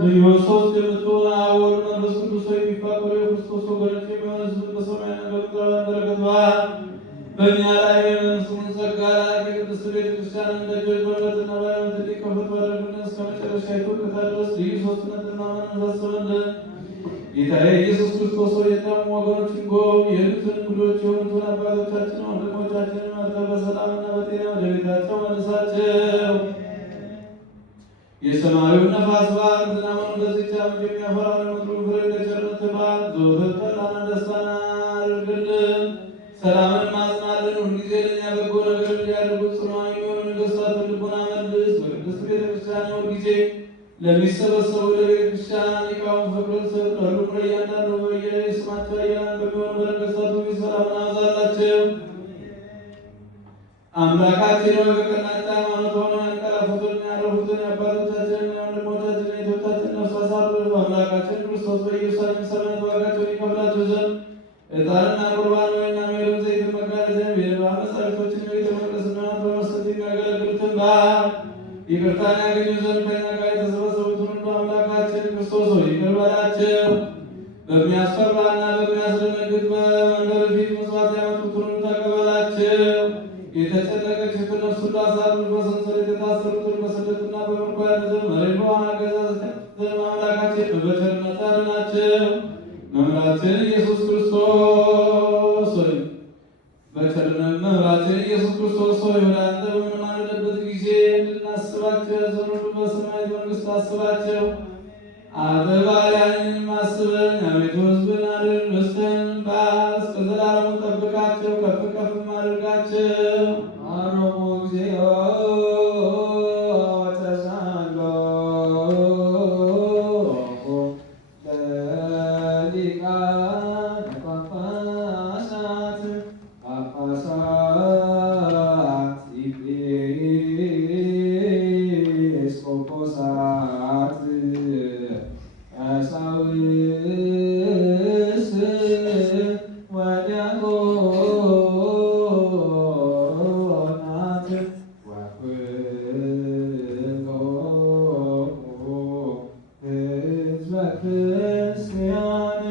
ልዩ ሦስት የምትሆን አብ ወልድ መንፈስ ቅዱስ የሚፋቀሩ የክርስቶስ ወገኖች የሚሆን ሕዝብ በሰማያዊ በረከት በእኛ ላይ የመንግሥቱን ጸጋ ላይ የቅድስት ቤተክርስቲያንን ደጆች በእምነትና በሃይማኖት እንዲከፈቱ አድርግልን። እስከ መጨረሻይቱ ዕቅታ ድረስ ልዩ ሦስትነትና አሳስበልን። ጌታዬ ኢየሱስ ክርስቶስ ሆይ የታመሙ ወገኖችን ጎብኝ። የሄዱትን እንግዶች የሆኑትን አባቶቻችን ወንድሞቻችንን መርተህ በሰላምና በጤና ወደ ቤታቸው መልሳቸው። የሰማዩን ነፋስ በዓል ዝናቡን በዚህች ዓመት የሚያፈራውን የምድሩን ፍሬ እንደ ቸርነትህ በዓል ዘወትር ጠላና ደስታን አድርግልን። ሰላምን ማጽናልን። ሁልጊዜ ለእኛ በጎ ነገር እንዲያደርጉ ጽኑዓን የሚሆኑ ነገሥታትን ልቡና መልስ። በቅድስት ቤተክርስቲያን ሁልጊዜ ለሚሰበሰቡ ለቤተክርስቲያን ሊቃውንት ፍቅርን ስጥ። ለሁሉም ለእያንዳንዱ በየስማቸው ኃያላን በሚሆኑ በነገሥታቱ ፊት ሰላምን አብዛላቸው። አምላካችን ሆይ በቀናች ሃይማኖት ሆነው ያንቀላፉትን ያረፉትን የአባቶቻችንን የወንድሞቻችንን የእህቶቻችንን ነፍስ አሳርፍ። አምላካችን ክርስቶስ በኢየሩሳሌም ሰማያት ዋጋቸውን ይከፍላቸው ዘንድ ዕጣንና ቁርባን ወይንና ሜሮን ዘይትን መጋረጃ የልባ መጻሕፍቶችን የቤተ መቅደስና በመስጠት የሚያገለግሉትን በዓል ይቅርታን ያገኙ ዘንድ ከእኛ ጋር የተሰበሰቡትን ሁሉ አምላካችን ክርስቶስ ሆይ ይቅር በላቸው። በሚያስፈራና በሚያስደነግጥ በመንበር ፊት መስዋዕት ያመጡትን ሁሉ ተቀበላቸው። የተጨነቀችትን ነፍስ ሁሉ አሳርፍ። በሰንሰለት የታሰሩትን በስደትና በምርኮ ያሉትን መሬት በሆነ አገዛዝ አምላካችን በቸርነት አድናቸው። መምህራችን ኢየሱስ ክርስቶስ ሆይ በቸርነት መምህራችን ኢየሱስ ክርስቶስ ሆይ ወደ አንተ በምንማልድበት ጊዜ እንድናስባቸው ያዘኑ ሁሉ በሰማያዊት መንግሥት አስባቸው። ባሪያህንም አስበን። አቤቱ ሕዝብህን አድን፣ ርስትህን ባርክ፣ እስከ ዘላለሙ ጠብቃቸው፣ ከፍ ከፍም አድርጋቸው። አሮሙ እግዚኦ ተሳሎ ለሊቃነ ጳጳሳት ኤጲስቆጶሳት ቀሳውስት ወዲያቆናት ወኩሎሙ ሕዝበ ክርስቲያን